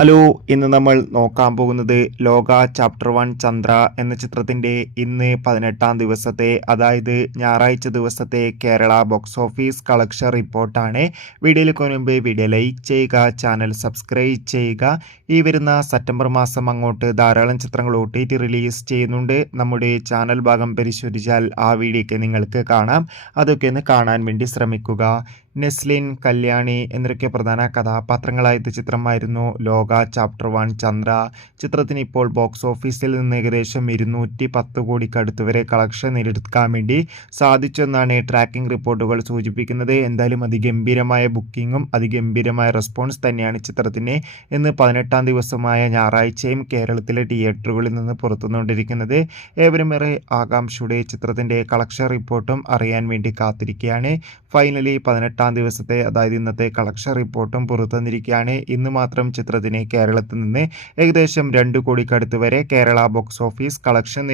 Hello, ഇന്ന് നമ്മൾ നോക്കാൻ പോകുന്നത് ലോക ചാപ്റ്റർ 1 ചന്ദ്ര എന്ന ചിത്രത്തിൻ്റെ ഇന്ന് 18-ാം ദിവസത്തെ, അതായത് ഞായറാഴ്ച ദിവസത്തെ കേരള ബോക്സ് ഓഫീസ് കളക്ഷൻ റിപ്പോർട്ടാണ്. വീഡിയോയിലേക്ക് മുൻപ് വീഡിയോ ലൈക്ക് ചെയ്യുക, ചാനൽ സബ്സ്ക്രൈബ് ചെയ്യുക. ഈ വരുന്ന സെപ്റ്റംബർ മാസം അങ്ങോട്ട് ധാരാളം ചിത്രങ്ങൾ OTT റിലീസ് ചെയ്യുന്നുണ്ട്. നമ്മുടെ ചാനൽ ഭാഗം പരിശോധിച്ചാൽ ആ വീഡിയോയ്ക്ക് നിങ്ങൾക്ക് കാണാം. അതൊക്കെ ഒന്ന് കാണാൻ വേണ്ടി ശ്രമിക്കുക. നെസ്ലിൻ, കല്യാണി എന്നൊക്കെ പ്രധാന കഥാപാത്രങ്ങളായ ചിത്രമായിരുന്നു ലോക ചാപ്റ്റർ 1 ചന്ദ്ര. ചിത്രത്തിന് ഇപ്പോൾ ബോക്സ് ഓഫീസിൽ നിന്ന് ഏകദേശം 210 കോടിക്കടുത്ത് വരെ കളക്ഷൻ നേടിയെടുക്കാൻ വേണ്ടി സാധിച്ചെന്നാണ് ട്രാക്കിംഗ് റിപ്പോർട്ടുകൾ സൂചിപ്പിക്കുന്നത്. എന്തായാലും അതിഗംഭീരമായ ബുക്കിങ്ങും അതിഗംഭീരമായ റെസ്പോൺസ് തന്നെയാണ് ചിത്രത്തിന് ഇന്ന് 18-ാം ദിവസമായ ഞായറാഴ്ചയും കേരളത്തിലെ തിയേറ്ററുകളിൽ നിന്ന് പുറത്തുകൊണ്ടിരിക്കുന്നത്. ഏവരും ഏറെ ആകാംക്ഷയുടെ ചിത്രത്തിൻ്റെ കളക്ഷൻ റിപ്പോർട്ടും അറിയാൻ വേണ്ടി കാത്തിരിക്കുകയാണ്. ഫൈനലി 18-ാം ദിവസത്തെ, അതായത് ഇന്നത്തെ കളക്ഷൻ റിപ്പോർട്ടും പുറത്തുവന്നിരിക്കുകയാണ്. ഇന്ന് മാത്രം ചിത്രത്തിന് കേരളത്തിൽ നിന്ന് ഏകദേശം 2 കോടിക്കടുത്ത് വരെ കേരള ബോക്സ് ഓഫീസ് കളക്ഷൻ